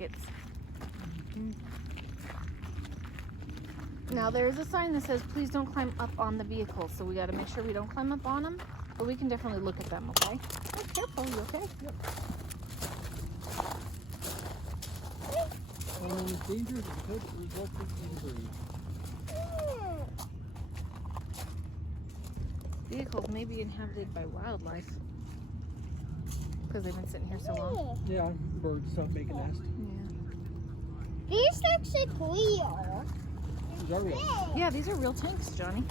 tickets. Now there is a sign that says please don't climb up on the vehicle, so we got to make sure we don't climb up on them, but we can definitely look at them, okay? Oh, careful, you okay? Yep. It's dangerous if it could result in injury. Vehicles may be inhabited by wildlife because they've been sitting here so long. Yeah, birds stop making nests. Yeah. These looks like real. These are real. Yeah, these are real tanks, Johnny.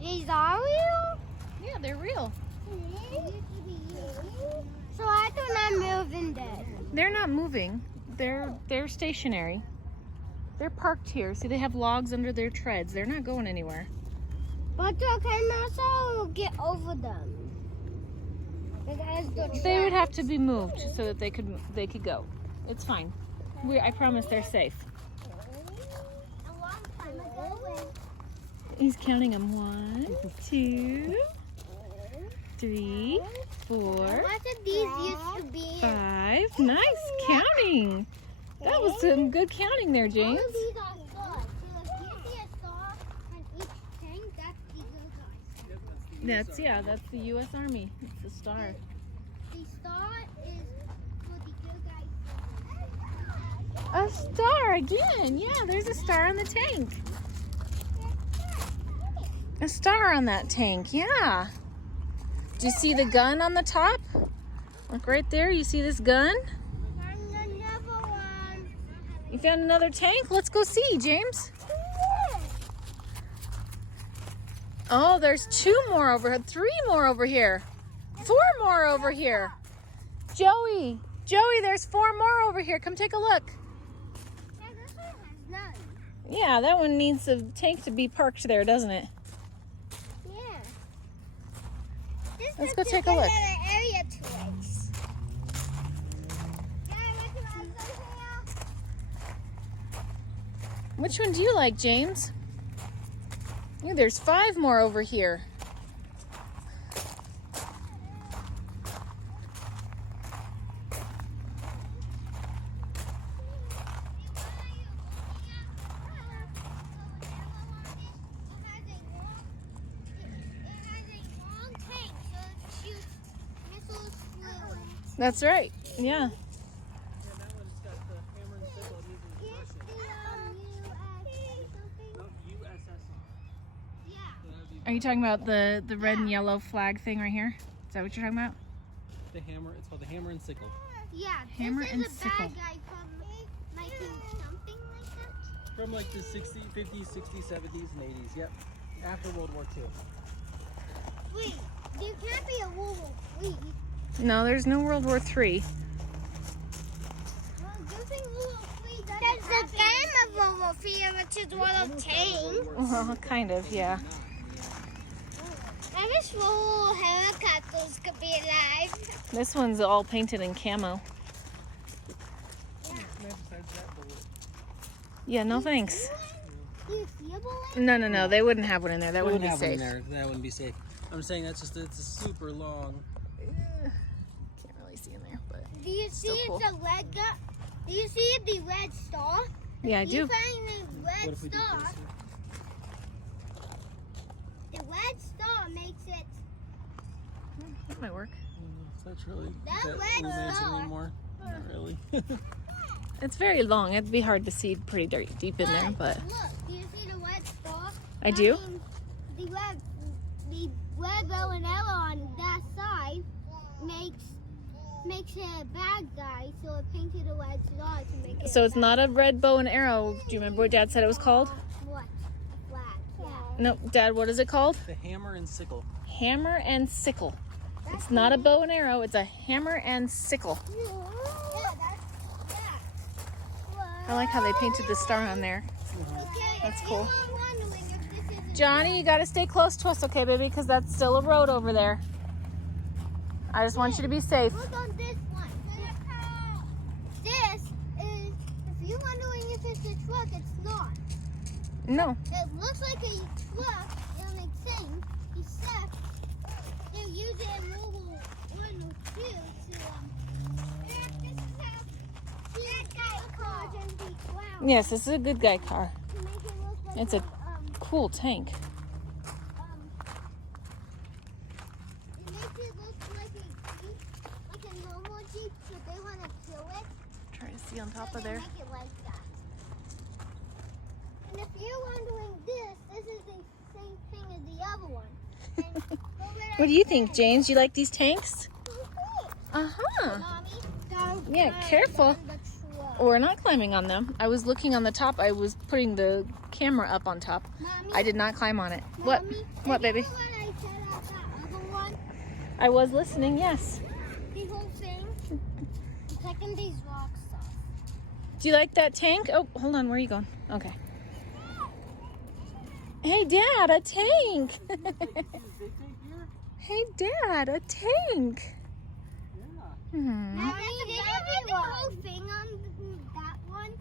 These are real? Yeah, they're real. So I do not move in there. They're not moving. They're stationary. They're parked here. See, they have logs under their treads. They're not going anywhere. But you can also get over them. They would have to be moved so that they could go. It's fine. I promise they're safe. A long time ago. He's counting them. 1, 2, 3, 4, What did these used to be? 5. Nice counting. That was some good counting there, James. All of these are stars. So if you see a star on each tank, that's the good guys. That's the U.S. Army. It's the star. The star is for the good guys. A star again. Yeah, there's a star on the tank. A star on that tank. Yeah. Do you see the gun on the top? Look right there. You see this gun? And another one. You found another tank? Let's go see, James. Oh, there's 2 more over here. 3 more over here. 4 more over here. Joey, there's 4 more over here. Come take a look. Yeah, this one has none. Yeah, that one needs a tank to be parked there, doesn't it? Yeah. This Let's is go take a look. another area to race. Yeah, I recognize those here. Which one do you like, James? Yeah, there's 5 more over here. That's right. Yeah. And that one's got the hammer and sickle. It uses Russian. No, USS. Are you talking about the red and yellow flag thing right here? Is that what you're talking about? The hammer. It's called the hammer and sickle. Yeah, Hammer this and is a sickle. bad guy from making something like that. From like the 60s, 50s, 60s, 70s, and 80s. Yep. After World War II. Wait, there can't be a World War III. No, there's no World War III. Well, do you think World War III doesn't There's a game of World War III, which is World of Tanks. Well, kind of, yeah. I wish World War helicopters could be alive. This one's all painted in camo. Yeah, no thanks. Do you see a bullet? No, they wouldn't have one in there. That wouldn't be have one in safe. there. That wouldn't be safe. I'm saying that's just it's a super long. Can't really see in there, but Do you see Still it's a red guy? Do you see the red star? yeah, I You do. find the What red if we do star. this? The red star makes it. That might work. That's really. That is red illuminates star. anymore? Not really. It's very long. It'd be hard to see pretty deep in there, but Look, do you see the red star? I That do. means the red bow and arrow on that side makes it a bad guy, so it painted a red star to make it. So a it's bad not a red bow and arrow. Do you remember what Dad said it was called? What? A flag. Yeah. No, Dad, what is it called? The hammer and sickle. Hammer and sickle. It's not a bow and arrow. It's a hammer and sickle. Yeah, that's that. I like how they painted the star on there. Okay, That's if cool. you are wondering if this is Johnny, you got to stay close to us, okay, baby? Because that's still a road over there. I just want you to be safe. Look on this one. This is, if you're wondering if it's a truck, it's not. No. It looks like a truck and a thing, except They're using mobile 1 or 2 this is how that guy cars and be clowns. Yes, this is a good guy car. To make it look like It's a cool tank. it makes it look like a Jeep, like a normal Jeep, so they want to kill it. Try to see on top So of they there. make it like that. And if you're wondering this is the same thing as the other one. And What do you think, James? You like these tanks? Uh-huh. Mommy, don't Yeah, climb careful. on the truck. We're not climbing on them. I was looking on the top. I was putting the camera up on top. Mommy, I did not climb on it. What? Mommy, What, baby? remember when I said about that other one? I was listening, yes. The whole thing? I'm taking these rocks off. Do you like that tank? Oh, hold on. Where are you going? Okay. Hey, Dad, a tank. Hey, Dad, a tank. Hmm. Mommy, did you have the whole thing on that one?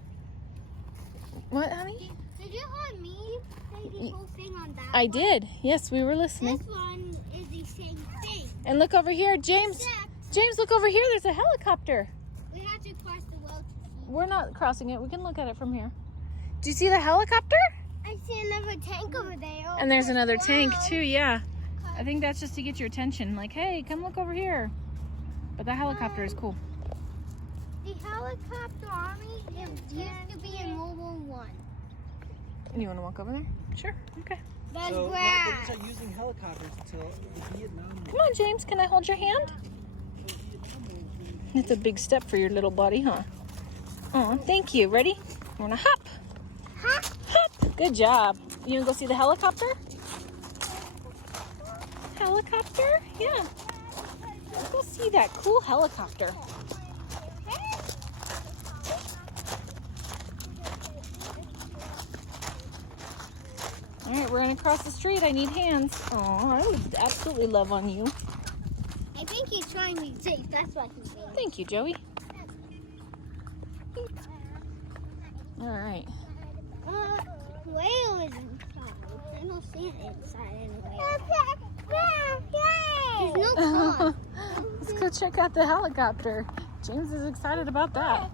What, honey? Did you have me say the whole thing on that I one? did. Yes, we were listening. This one is the same thing. And look over here, James. Except James, look over here. There's a helicopter. we have to cross the road to see. We're not crossing it. We can look at it from here. Do you see the helicopter? I see another tank over there. And there's another tank Wow. too, yeah. I think that's just to get your attention. Like, hey, come look over here. But the helicopter is cool. The helicopter army used to be in Mobile 1. You want to walk over there? Sure. Okay. That's So they grass. start using helicopters until the Vietnam War. Come on, James. Can I hold your hand? It's a big step for your little body, huh? Oh, thank you. Ready? You want to hop? Huh? Hop. Good job. You want to go see the helicopter? Helicopter? Yeah. Let's go see that cool helicopter. All right, we're going to cross the street. I need hands. Oh, I would absolutely love on you. I think he's trying to be safe. That's what he's doing. Thank you, Joey. All right. Whale is inside. I don't see it inside anyway. There's no car. Let's go check out the helicopter. James is excited about that.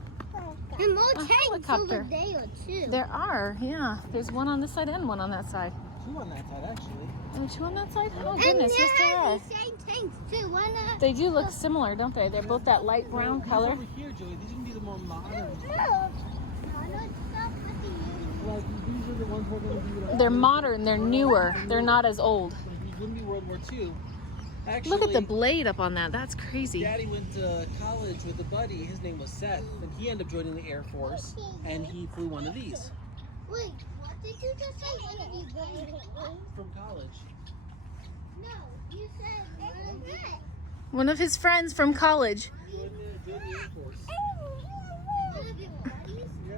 And more A tanks helicopter. over there too. There are, yeah. There's one on this side and one on that side. 2 on that side, actually. Oh, 2 on that side? Oh, And goodness, they yes, there are. have the same tanks too. Why not? They do look similar, don't they? They're both that light brown These color. over here, Joey, these would be the more modern. Like, these are the ones we're going to be like, They're modern, they're newer. They're not as old. these wouldn't be World War II. Actually, Look at the blade up on that. That's crazy. Daddy went to college with a buddy. His name was Seth, and he ended up joining the Air Force, and he flew one of these Wait, what did you just say? One of you guys? from college. No, you said one of you. One of his friends from college. Joined the Air Force. One of your buddies? Yeah,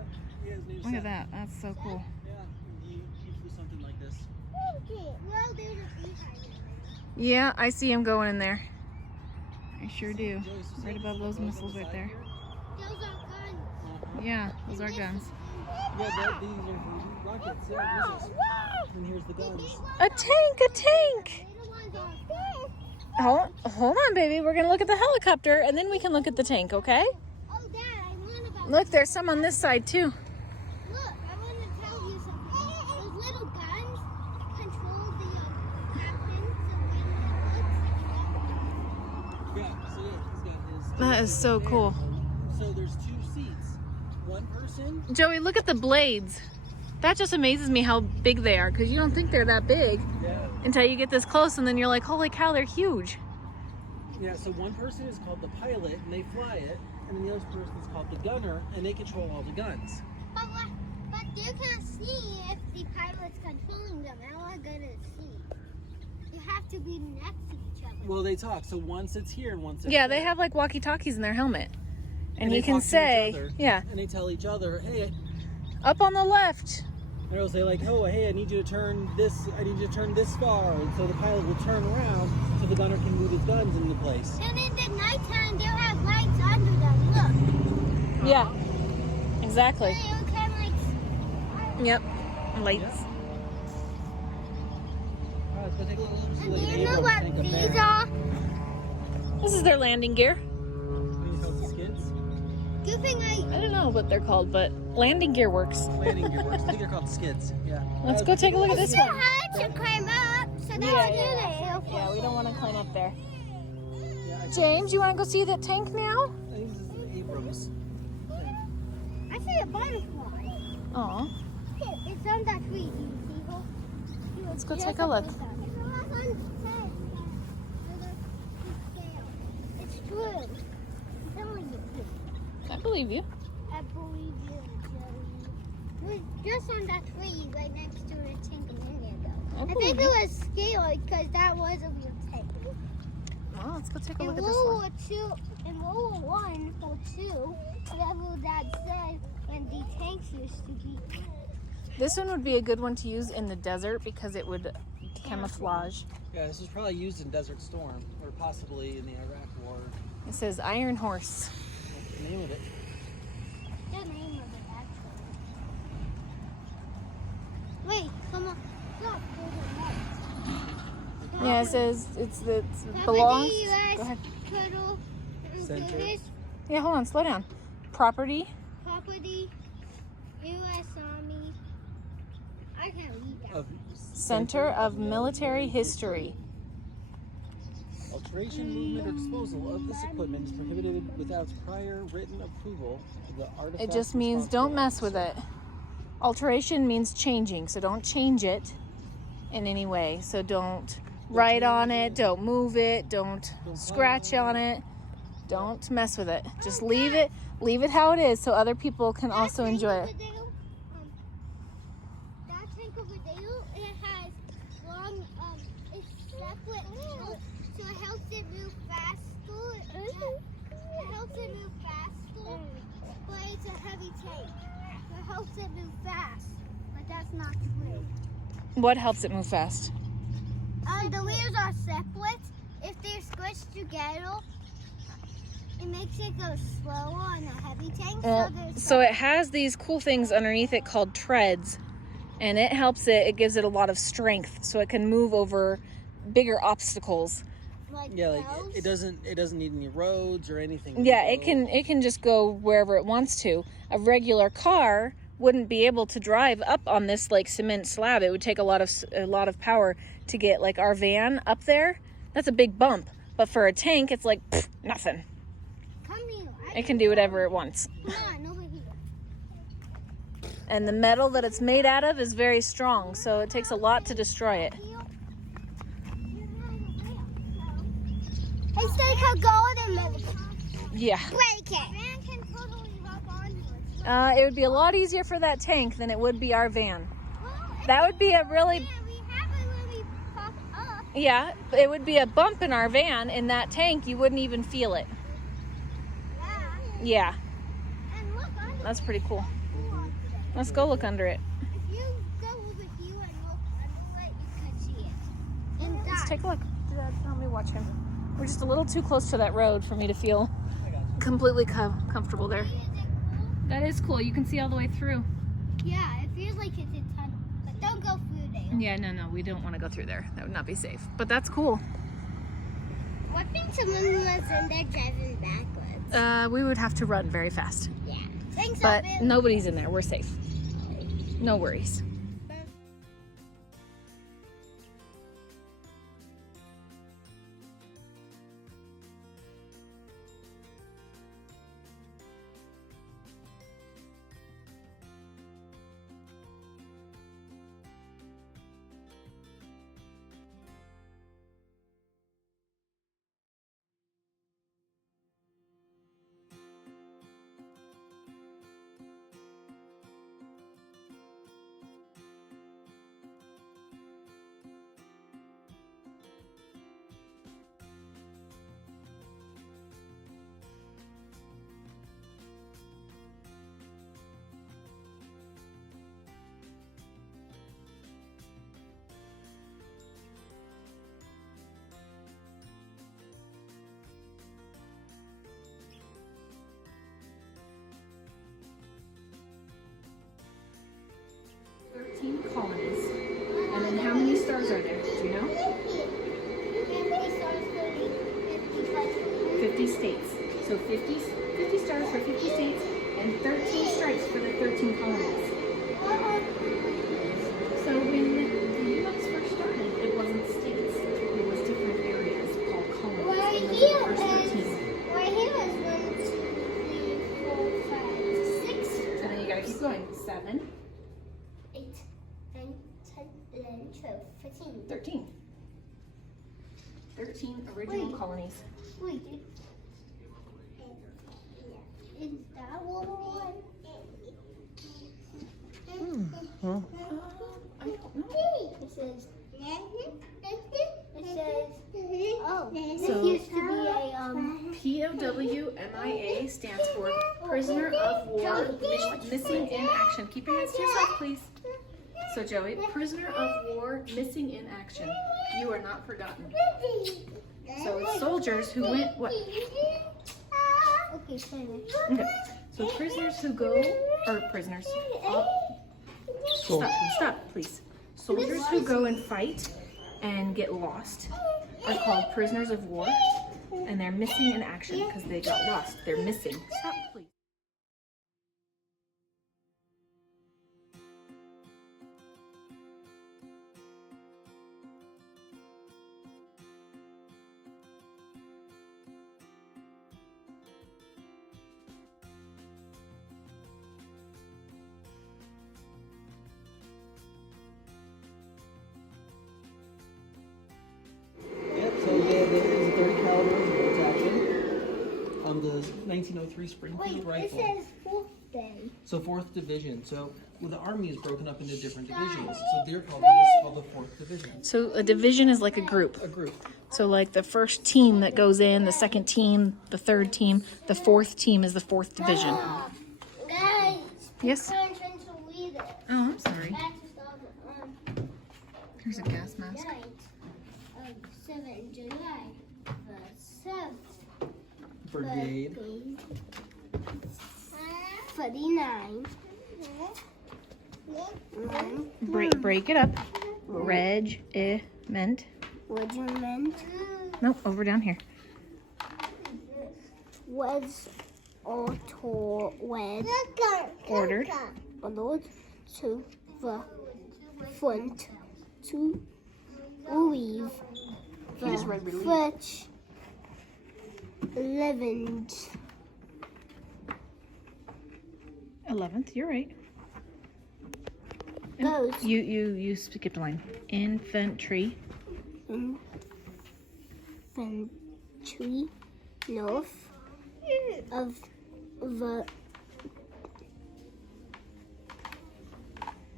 his name's Look Seth. at that. That's so cool. Yeah, he flew something like this. Well, there's a few times. Yeah, I see him going in there. I sure do. Joey, so Right see above those on the missiles right side there. here? Those are guns. Yeah, those are guns. Yeah, these are rockets. Yeah, missiles. And here's the guns. A tank, a tank. Little ones are Hold on, baby. We're gonna look at the helicopter and then we can look at the tank, okay? Oh, Dad, I learned about. Look, there's some on this side too. Look, I want to tell you something. Those little guns control the captain. Yeah, so yeah, he's got his. That is so cool. So there's 2 seats. One person. Joey, look at the blades. That just amazes me how big they are because you don't think they're that big Yeah. until you get this close and then you're like, holy cow, they're huge. Yeah, so one person is called the pilot, and they fly it, and then the other person is called the gunner, and they control all the guns. But you can't see if the pilot's controlling them. How are you gonna see? You have to be next to each other. Well, they talk. So one sits here and one sits Yeah, there. they have like walkie-talkies in their helmet. And they you can talk to each say, other, yeah, and they tell each other, hey, up on the left. and they'll say like, oh, hey, I need you to turn this far, and so the pilot will turn around so the gunner can move his guns into place. And in the nighttime, they'll have lights under them. Look. Yeah, exactly. You can like. Yep, lights. Wow, let's go take a look. And do you know what these are? This is their landing gear. These are called skids. Goofing I don't know what they're called, but landing gear works. Landing gear works. I think they're called skids. Yeah. Let's go take a look at this one. hard to climb up, so that's good. Yeah, we don't want to climb up there. Yeah, I James, you want to go see that tank now? think this is Abrams. I see a butterfly. Aw. It's on that tree. Do you see her? Let's go take a look. It's true. I'm telling you. I believe you. I believe you, Joey. It was just on that tree right next to the tank a minute ago. I I believe think it you. was scary because that was a real tank. Well, let's go take a In look at this World one. War II, in World War One or Two, whatever Dad said, when the tanks used to be. This one would be a good one to use in the desert because it would camouflage. Yeah, this was probably used in Desert Storm or possibly in the Iraq War. It says Iron Horse. What's the name of it? The name of it, actually. Wait, come on. Look, there's a Yeah, it says it note. belongs. Property, Go ahead. Turtle, Center. British Yeah, hold on, slow down. Property. property, U.S. Army. I can't read that. Of Center of Military History. Alteration, movement, or disposal of this equipment is prohibited without prior written approval of the artifact. It just means don't mess with it. Alteration means changing, so don't change it in any way. So don't write on it, don't move it, don't scratch on it, don't mess with it. Just leave it how it is so other people can also enjoy it. That tank over there, it has long, it's separate wheels, so it helps it move faster. It helps it move faster, but it's a heavy tank. So it helps it move fast, but that's not true. What helps it move fast? The wheels are separate. If they're squished together, it makes it go slower on a heavy tank. So it has these cool things underneath it called treads, and it helps it gives it a lot of strength so it can move over bigger obstacles. Yeah, like it doesn't need any roads or anything. Yeah, it can just go wherever it wants to. A regular car wouldn't be able to drive up on this like cement slab. It would take a lot of power to get like our van up there. That's a big bump. But for a tank, it's like nothing. Come here. It can do whatever it wants. Come on, over here. And the metal that it's made out of is very strong, so it takes a lot to destroy it. It's like a golden mother. Yeah. Break it. Man can totally hop onto it. It would be a lot easier for that tank than it would be our van. That would be a really... Yeah, we have it when we pop up. Yeah, it would be a bump in our van. In that tank, you wouldn't even feel it. Yeah. Yeah, And look under that's pretty cool. it. Let's go look under it. If you go over here and look under it, you can see it. And Let's that. take a look. Dad, let me watch him. We're just a little too close to that road for me to feel I got you. completely comfortable there. Is it cool? That is cool. You can see all the way through. Yeah, it feels like it's a tunnel. But don't go through there. Yeah, no, we don't want to go through there. That would not be safe. But that's cool. What if someone was in there driving backwards? We would have to run very fast. Yeah. Thanks, But Alvin. nobody's in there. We're safe. No worries. are there? Do you know? How many stars for 50? 50 states. So 50 stars for 50 states and 13 stripes for the 13 colonies. So when the U.S. first started, it wasn't states. It was different areas called colonies. Right And those here are the first is 13. right here is 1, 2, 3, 4, 5, 6, And then you gotta keep going. 7, 8, 9, 10, 11, 12, 13. 13. 13 original Wait. colonies. Wait. Is that one? Huh? I don't know. It says. Oh, this So- used to be a POWMIA stands for Prisoner of War Missing in Action. Keep your hands to yourself, please. So Joey, Prisoner of War Missing in Action. You are not forgotten. So it's soldiers who went, what? Okay, finish. Okay. So prisoners who go, or prisoners, stop, please. Soldiers who go and fight and get lost are called prisoners of war, and they're missing in action because they got lost. They're missing. Stop, please. Yep, so there is a 30 caliber bolt action. The 1903 Springfield Wait, it rifle. says 4th day. So 4th Division. So well, the Army is broken up into different divisions. So they're called, this is called the 4th Division. So a division is like a group. A group. So like the first team that goes in, the second team, the third team, the fourth team is the 4th division. Guys, Yes? I'm trying to read it. Oh, I'm sorry. Back to start Here's a gas mask. night of 7 July, the 7th Brigade. 39. Break it up. Regiment. Regiment Nope, over down here. was ordered Ordered. to the front to relieve He just read the relieve. French 11th, you're right. Those You skipped a line. Infantry. infantry north of the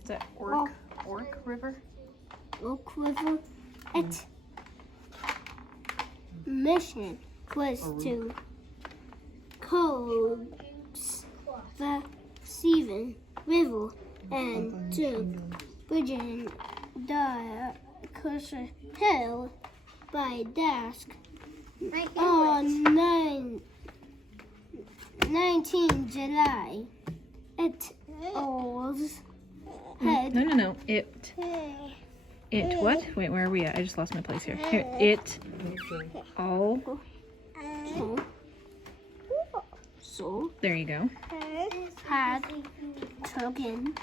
Is that Orc River? Oak River. Its mission was to coax the Seven River and to bridging the Carson Hill by dusk on 19 July. It was had No. It what? Wait, where are we at? I just lost my place here. Here. It all. so There you go. had taken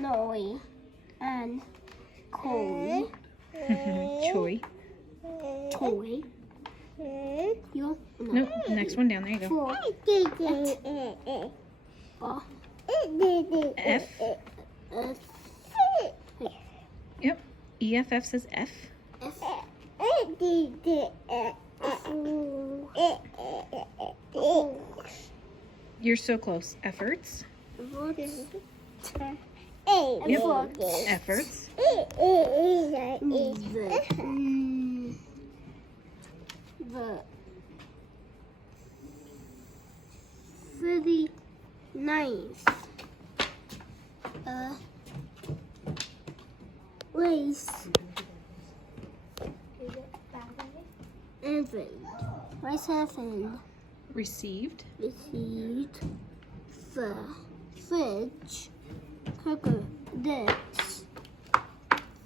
Norway and Corey Choi. toy. You Nope. Next one down. There you go. for F. Yep. EFF says F. You're so close. Efforts. Efforts. The 39th race infant race infant Received. received the fridge cooker decks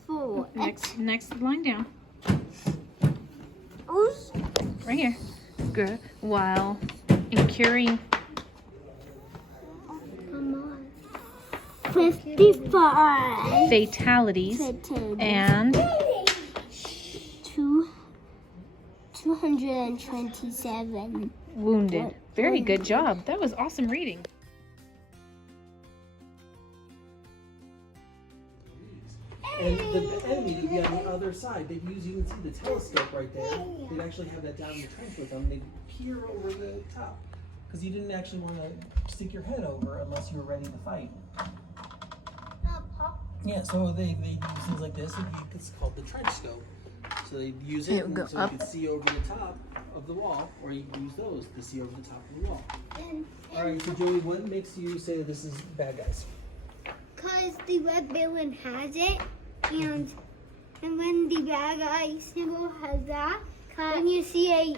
for Oh, Next line down. oh, Right here. Good. While incurring come on. 55. fatalities and 227. wounded. Very good job. That was awesome reading. And the enemy would be on the other side. They'd use, you can see the telescope right there. They'd actually have that down in the trench with them. They'd peer over the top. Because you didn't actually want to stick your head over unless you were ready to fight. Yeah, so they use things like this. It's called the trench scope. So they'd use it Go so up. you could see over the top of the wall, or you can use those to see over the top of the wall. All right, so Joey, what makes you say that this is bad guys? Because the red villain has it, and when the bad guy symbol has that, when you see a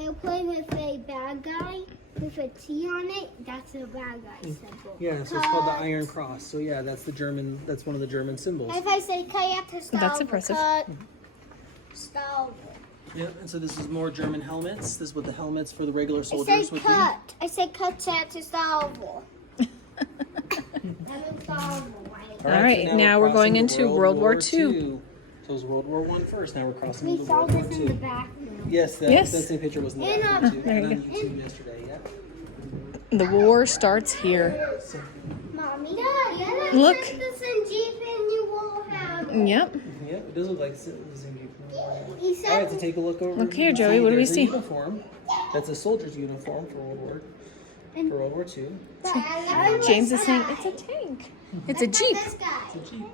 airplane with a bad guy with a T on it, that's a bad guy symbol. Yeah, so it's called the Iron Cross. So yeah, that's one of the German symbols. If I say kayak to Star That's impressive. Star Yeah, and so this is more German helmets. This is what the helmets for the regular I soldiers said would cut. I said cut to Star Wars. be. All right, now we're crossing going to into World War II. So it was World War I first. Now we're crossing We into saw World War this in the II. back. Yes, Yes. that same picture was in the And, back too. there And you on YouTube yesterday. Yeah. The war starts here. So, Mommy, Look. This in Jeep and you won't have it. Yep. yeah, it does look like it was in He All said right, so take a look over. Look You here, can Joey, what do we there's a see? Uniform. That's a soldier's uniform for World War II. James is saying it's a tank. It's a Jeep. This guy. It's a Jeep.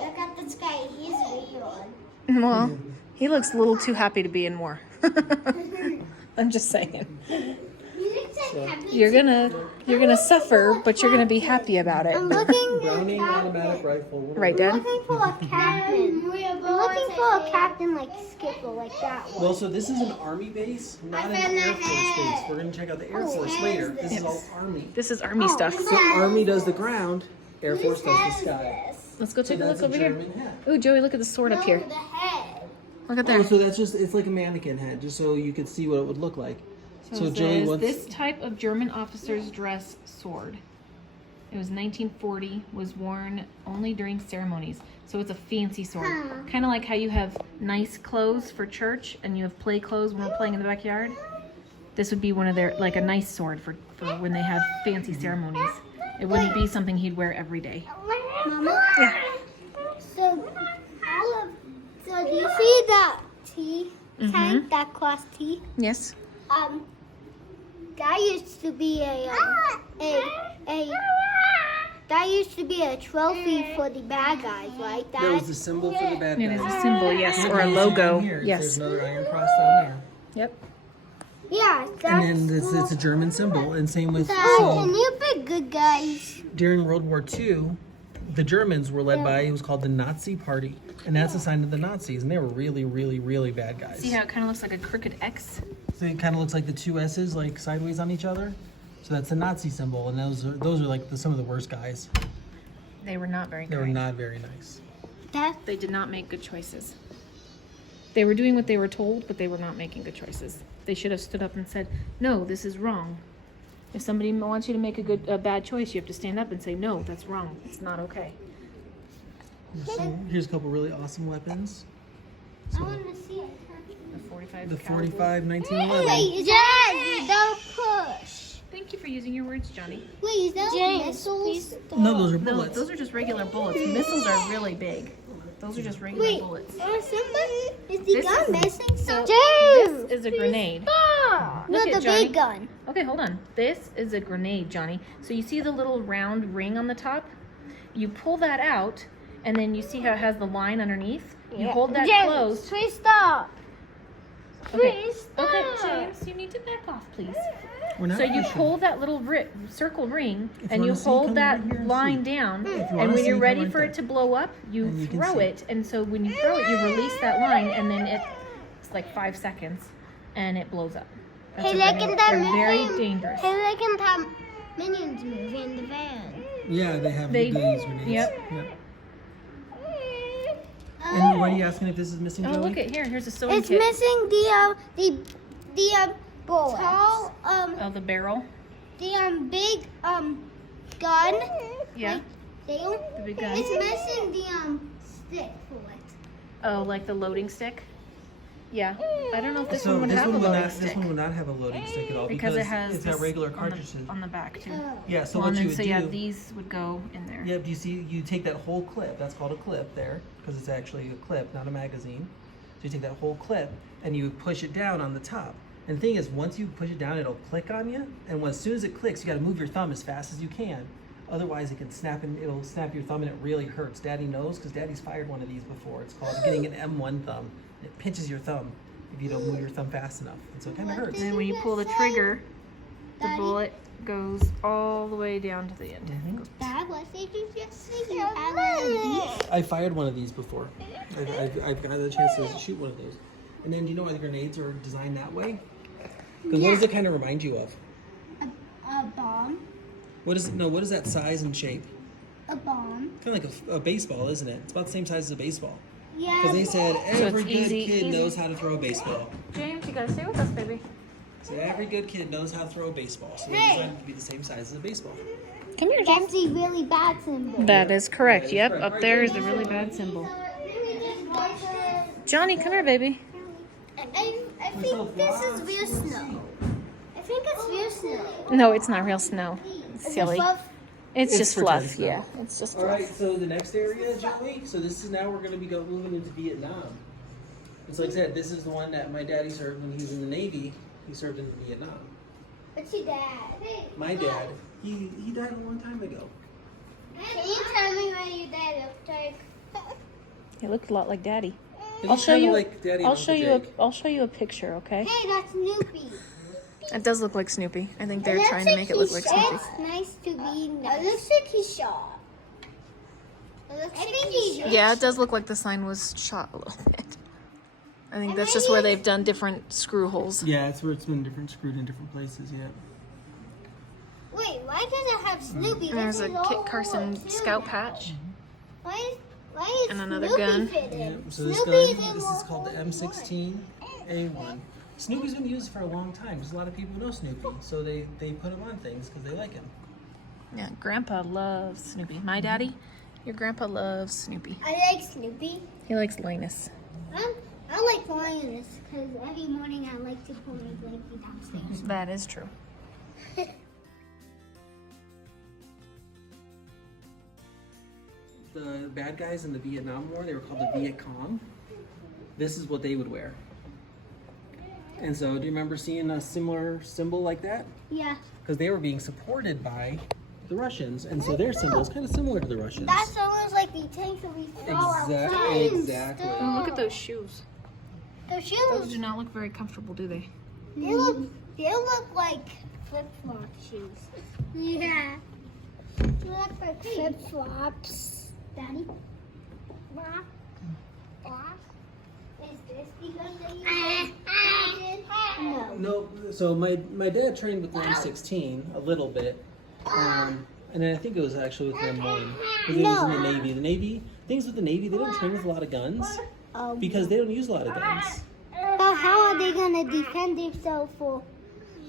Look at this guy. He's real. Well, he looks a little too happy to be in war. I'm just saying. You're gonna suffer, but you're gonna be happy about it. I'm looking Browning automatic rifle. Right, Dad? looking for a captain. I'm looking for a captain like Skipper, like that one. Well, so this is an Army base, not an Air Force base. We're going to check out the Air Force later. This is all Army. This is Army stuff. So Army does the ground, Air Force does the sky. Let's go So take a that's look a over here. German hat. Ooh, Joey, look at the sword up here. The head. Look at Oh, there. so that's just, it's like a mannequin head, just so you could see what it would look like. So it Joey, says, what's... this type of German officer's dress sword. It was 1940, was worn only during ceremonies. So it's a fancy sword. Kind of like how you have nice clothes for church and you have play clothes when we're playing in the backyard. This would be one of their, like a nice sword for when they have fancy ceremonies. It wouldn't be something he'd wear every day. Mama? Yeah. So do you see that T tank, that class T? Yes. That used to be that used to be a trophy for the bad guys, right? That was the symbol for the bad It is guys. a symbol, yes, Look or what a you see down logo. here. Yes. There's another Iron Cross down there. Yep. Yeah, that's And then it's a German symbol, and same with... Dad, So can you be good guys? during World War II, the Germans were led by, it was called the Nazi Party. And that's a sign of the Nazis, and they were really, really, really bad guys. See how it kind of looks like a crooked X? So it kind of looks like the two S's, like sideways on each other. So that's the Nazi symbol, and those are like some of the worst guys. They were not very They were kind. not very nice. Dad, They did not make good choices. They were doing what they were told, but they were not making good choices. They should have stood up and said, no, this is wrong. If somebody wants you to make a bad choice, you have to stand up and say, no, that's wrong. It's not okay. So here's a couple really awesome weapons. I want to see it. The 45 The caliber. 45 1911. Wait, Dad, don't push. Thank you for using your words, Johnny. Wait, is that missiles? No, those are No, bullets. those are just regular bullets. Missiles are really big. Those are just regular Wait, bullets. somebody, is the This gun is- missing? so James! This is a grenade. Stop! Look No, at the Johnny. big gun. Okay, hold on. This is a grenade, Johnny. So you see the little round ring on the top? You pull that out, and then you see how it has the line underneath? You hold that James, closed. please stop. Okay. Please Okay, stop. James, you need to back off, please. We're not So you pushing. pull that little circle ring, If and you you wanna see, hold come that over here and line see. down, you and wanna when see, you're come ready right for there. it to blow up, you And you can throw see. it, and so when you throw it, you release that line, and then it's like 5 seconds, and it blows up. That's Hey, a look grenade. at that They're very moving. dangerous. Hey, look at that minions movie in the van. Yeah, they have They- these grenades. yep. Yep. And what are you asking if this is missing, Oh, Joey? look at here. Here's a sewing It's kit. missing the tall Oh, the barrel. the big gun. Yeah. Thing. The big gun. It's missing the stick for it. Oh, like the loading stick. Yeah. I don't know if this So one would this have a one will loading not. stick This one will not have a loading stick at all because it has it's got this regular on the- cartridges. on the back too. Yeah. So Well, what and you then, would so do? yeah, these would go in there. Yep. You see, you take that whole clip. That's called a clip there, because it's actually a clip, not a magazine. So you take that whole clip and you push it down on the top. And the thing is, once you push it down, it'll click on you. And as soon as it clicks, you got to move your thumb as fast as you can. Otherwise, it can snap and it'll snap your thumb, and it really hurts. Daddy knows because Daddy's fired one of these before. It's called getting an M1 thumb. It pinches your thumb if you don't move your thumb fast enough, and so it kind of hurts. And then when you pull the trigger, the bullet goes all the way down to the end. Mhm. Dad, what did you just say? You have one of these? I fired one of these before. I've got the chance to shoot one of those. And then, do you know why the grenades are designed that way? Because what does it kind of remind you of? A bomb. What is it? No, what is that size and shape? A bomb. Kind of like a baseball, isn't it? It's about the same size as a baseball. Yeah. Because they said every it's good easy- kid easy. knows how to throw a baseball. James, you gotta stay with us, baby. So every good kid knows how to throw a baseball. So they Hey. designed it to be the same size as a baseball. Come here, That's James. the really bad symbol. That is correct. That is Yep, correct. up there is the really bad symbol. Johnny, come here, baby. I think this is real snow. I think it's real snow. No, it's not real snow. It's silly. It's It's just pretend fluff. snow. Yeah, it's just All right, fluff. so the next area, Joey. So this is now we're going to be moving into Vietnam. It's like I said, this is the one that my daddy served when he was in the Navy. He served in Vietnam. What's your dad? My dad, he died a long time ago. Can you tell me what your dad looked like? He looked a lot like Daddy. He I'll looked show kinda you. like Daddy and I'll Uncle show you. Jake. I'll show you a picture. Okay. Hey, that's Snoopy. It does look like Snoopy. I think they're It looks trying to make it look like he's Snoopy. It's nice to be nice. It looks like he's shot. I think he's Yeah, it does look like the sign was shot a little bit. I think that's just where they've done different screw holes. Yeah, it's where it's been screwed in different places. Yeah. Wait, why does it have Snoopy? And there's This a is all Kit Carson too scout now. patch. Why is And another Snoopy gun. fit Yeah, in? so this Snoopy gun, this is called the M16A1. Snoopy's been used for a long time. There's a lot of people who know Snoopy, so they put him on things because they like him. Yeah, Grandpa loves Snoopy. My daddy, your grandpa loves Snoopy. I like Snoopy. He likes Linus. I like Linus because every morning I like to put my blanket downstairs. That is true. The bad guys in the Vietnam War, they were called the Viet Cong. This is what they would wear. And so, do you remember seeing a similar symbol like that? Yeah. Because they were being supported by the Russians, and so their symbol is kind of similar to the Russians. That's almost like the tanks that we throw outside. Exactly. Oh, look at those shoes. The Those shoes. do not look very comfortable, do they? They look like flip-flop shoes. Yeah. They look like flip-flops. Daddy? Rock? Rock? Is this because they No. No, so my dad trained with the M16 a little bit, and then I think it was actually with the M1 because he was in the Navy. The Navy, things with the Navy, they don't train with a lot of guns because they don't use a lot of guns. But how are they gonna defend themselves for?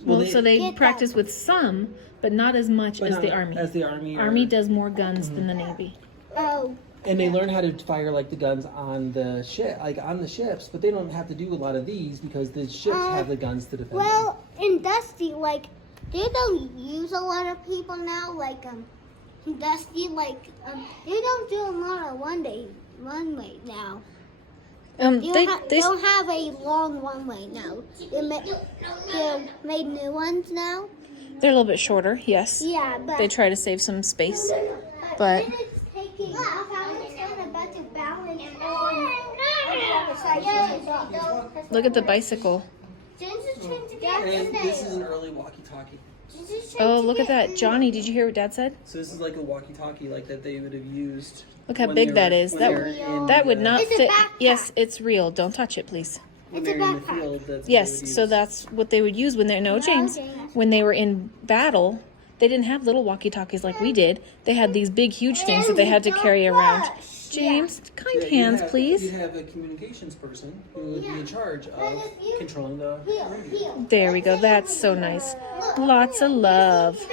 Well, so they Get practice that. with some, but not as much But as not the Army. As the Army. Army does more guns than the Navy. Oh. And they learn how to fire like the guns on the ship, like on the ships, but they don't have to do a lot of these because the ships have the guns to defend them. Well, in Dusty, like they don't use a lot of people now. Like in Dusty, like they don't do a lot of runway now. They don't have a long runway now. They made new ones now. They're a little bit shorter, yes. Yeah, but They try to save some space, but then it's taking off. How it's gonna better balance on the other side. look at the bicycle. And this is an early walkie-talkie. Oh, look at that. Johnny, did you hear what Dad said? So this is like a walkie-talkie like that they would have used. Look how when big they that were- is. when That they were in that would the- not It's a fit. backpack. Yes, it's real. Don't touch it, please. when It's a they were in the backpack. field, that's what they would Yes, so use. that's what they would use when they're no, James. When they were in battle, they didn't have little walkie-talkies like we did. They had these big, huge things that they had to carry around James. Kind Yeah, hands, you please. have a communications person who would be in charge of controlling the radio. There we go. That's so nice. Lots of love.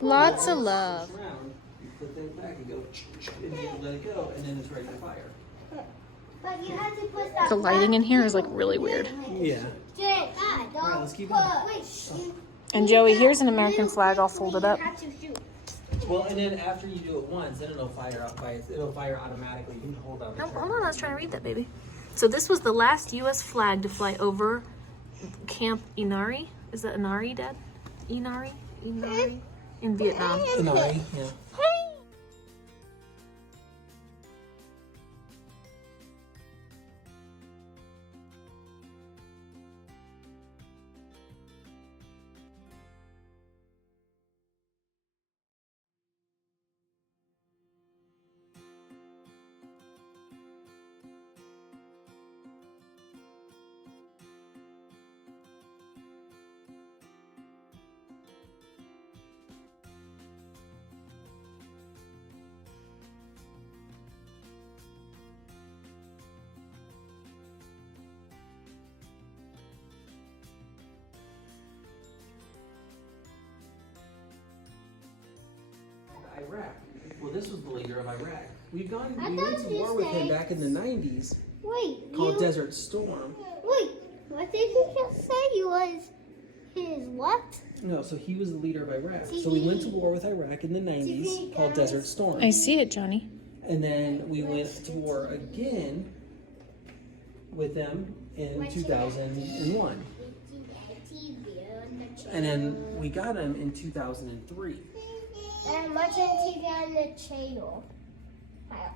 Lots of love. Around, you put that back and go, and you let it go, and then it's ready to fire. But you have to put that. The lighting in here is like really weird. Yeah. Alright, let's keep going. And Joey, here's an American flag all folded up. Well, and then after you do it once, then it'll fire out it'll fire automatically. You can hold on. No, hold on, I was trying to read that, baby. So this was the last U.S. flag to fly over Camp Inari. Is that Inari, Dad? Inari? In Vietnam. Inari, yeah. Iraq. Well, this was the leader of Iraq. We went to war with him back in the 90s. Wait, Called Desert Storm. Wait, what did you just say? He was his what? No, so he was the leader of Iraq. So we went to war with Iraq in the 90s called Desert Storm. I see it, Johnny. And then we went to war again with them in 2001. And then we got him in 2003. And much TV on the channel. Fire.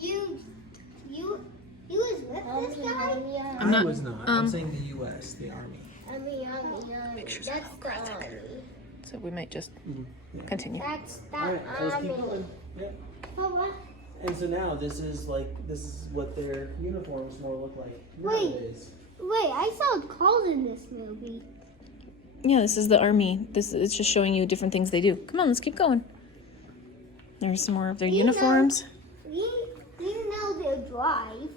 You was with this guy? I was not. I'm saying the U.S., the Army. Army. Pictures That's of the Carson. army. So we might just Yeah. continue. That's the All right, let's keep army. going. Yeah. Oh, what? And so now this is what their uniforms more look like Wait. nowadays. Wait, I saw calls in this movie. Yeah, this is the Army. It's just showing you different things they do. Come on, let's keep going. There's some more of their uniforms. You know they drive.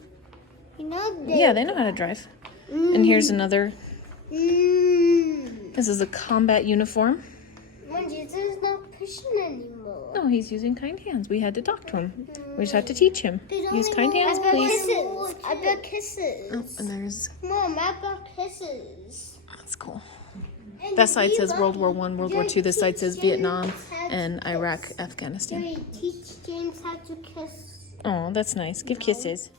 You know they. Yeah, they know how to drive. And here's another. This is a combat uniform. When Jesus is not pushing anymore. No, he's using kind hands. We had to talk to him. We just had to teach him. Use kind hands, please. I got kisses. Oh, and there's. Mom, I got kisses. That's cool. That side says World War I, World War II. This side says Vietnam and Iraq, Afghanistan. Teach James how to kiss. Oh, that's nice. Give kisses.